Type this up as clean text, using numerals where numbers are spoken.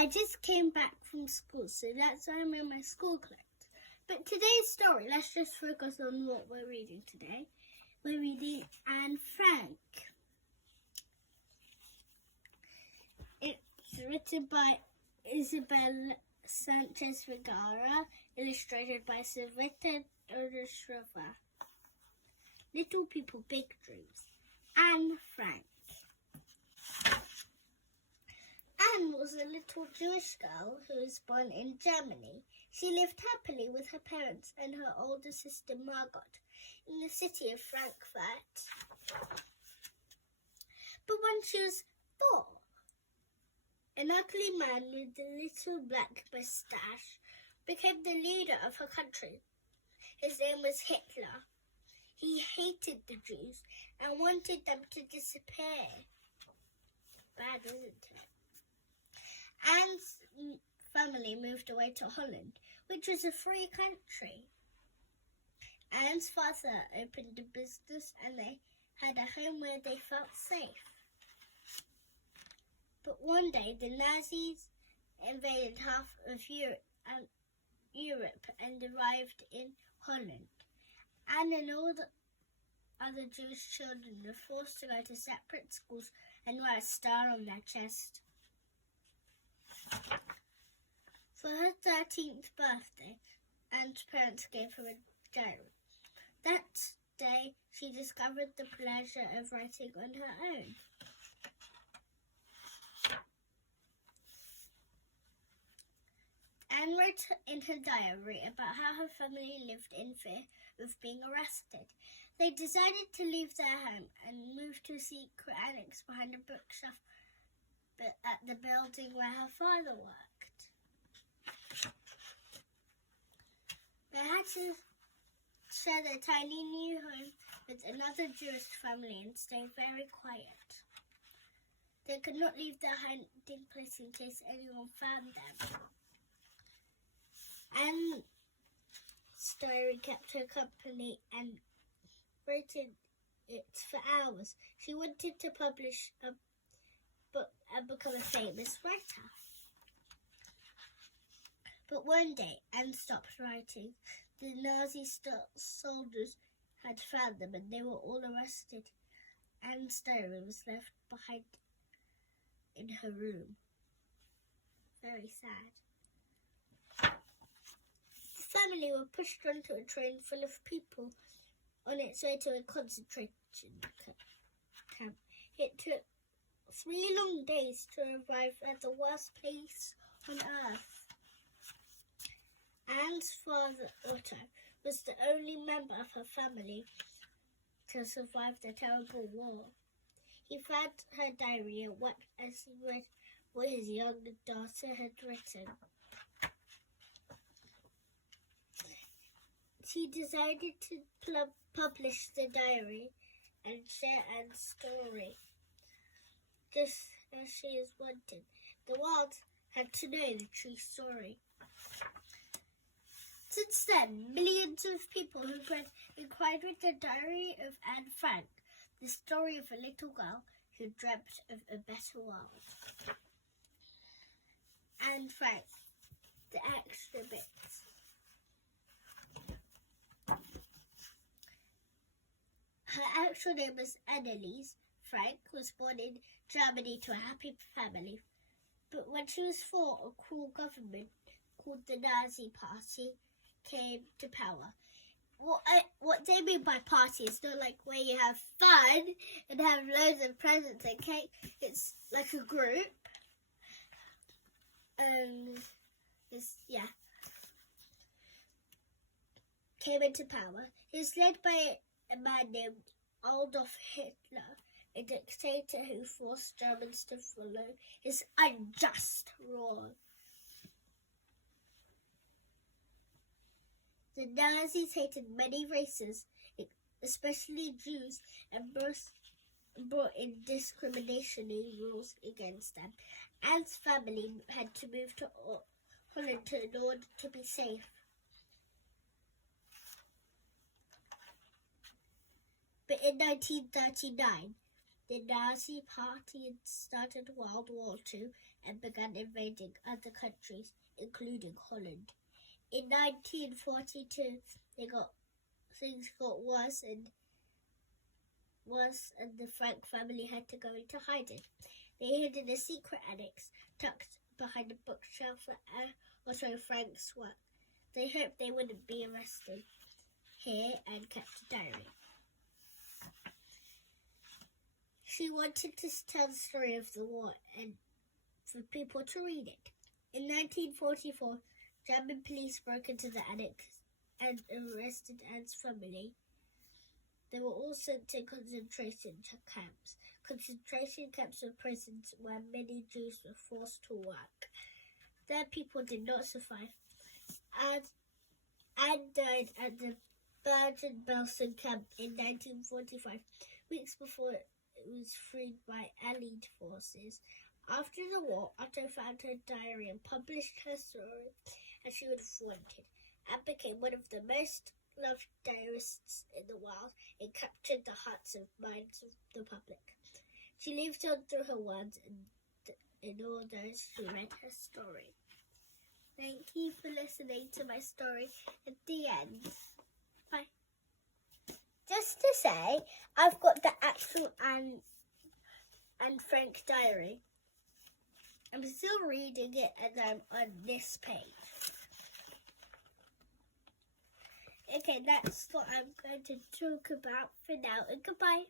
I just came back from school, so that's why I'm in my school clothes. But today's story, let's just focus on what we're reading today. We're reading Anne Frank. It's written by Isabel Sanchez Vergara, illustrated by Savita Odeshrova. Little People, Big Dreams. Anne Frank. Anne was a little Jewish girl who was born in Germany. She lived happily with her parents and her older sister Margot in the city of Frankfurt. But when she was 4, an ugly man with a little black moustache became the leader of her country. His name was Hitler. He hated the Jews and wanted them to disappear. Bad, isn't it? Anne's family moved away to Holland, which was a free country. Anne's father opened a business and they had a home where they felt safe. But one day the Nazis invaded half of Europe and arrived in Holland. Anne and all the other Jewish children were forced to go to separate schools and wear a star on their chest. For her 13th birthday, Anne's parents gave her a diary. That day, she discovered the pleasure of writing on her own. Anne wrote in her diary about how her family lived in fear of being arrested. They decided to leave their home and move to a secret annex behind a bookshelf at the building where her father worked. They had to share their tiny new home with another Jewish family and stay very quiet. They could not leave their hiding place in case anyone found them. Anne's diary kept her company and wrote in it for hours. She wanted to publish a book and become a famous writer. But one day, Anne stopped writing. The Nazi soldiers had found them and they were all arrested. Anne's diary was left behind in her room. Very sad. The family were pushed onto a train full of people on its way to a concentration camp. It took 3 long days to arrive at the worst place on earth. Anne's father, Otto, was the only member of her family to survive the terrible war. He found her diary and wept as he read what his young daughter had written. He decided to publish the diary and share Anne's story, just as she is wanted. The world had to know the true story. Since then, millions of people have inquired with the diary of Anne Frank, the story of a little girl who dreamt of a better world. Anne Frank, the extra bits. Her actual name was Anneliese. Frank was born in Germany to a happy family. But when she was 4, a cruel government called the Nazi Party came to power. What they mean by party is not like where you have fun and have loads of presents and cake. It's like a group. Came into power. It was led by a man named Adolf Hitler, a dictator who forced Germans to follow his unjust rule. The Nazis hated many races, especially Jews, and brought in discriminatory rules against them. Anne's family had to move to Holland in order to be safe. But in 1939, the Nazi Party had started World War II and began invading other countries, including Holland. In 1942, things got worse, and the Frank family had to go into hiding. They hid in a secret annex tucked behind a bookshelf where Frank's work. They hoped they wouldn't be arrested here and kept a diary. She wanted to tell the story of the war and for people to read it. In 1944, German police broke into the annex and arrested Anne's family. They were all sent to concentration camps. Concentration camps were prisons where many Jews were forced to work. Their people did not survive. Anne died at the Bergen-Belsen camp in 1945, weeks before it was freed by Allied forces. After the war, Otto found her diary and published her story as she would have wanted, and became one of the most loved diarists in the world and captured the hearts and minds of the public. She lived on through her words and in all those who read her story. Thank you for listening to my story at the end. Bye. Just to say, I've got the actual Anne Frank diary. I'm still reading it and I'm on this page. Okay, that's what I'm going to talk about for now, and goodbye.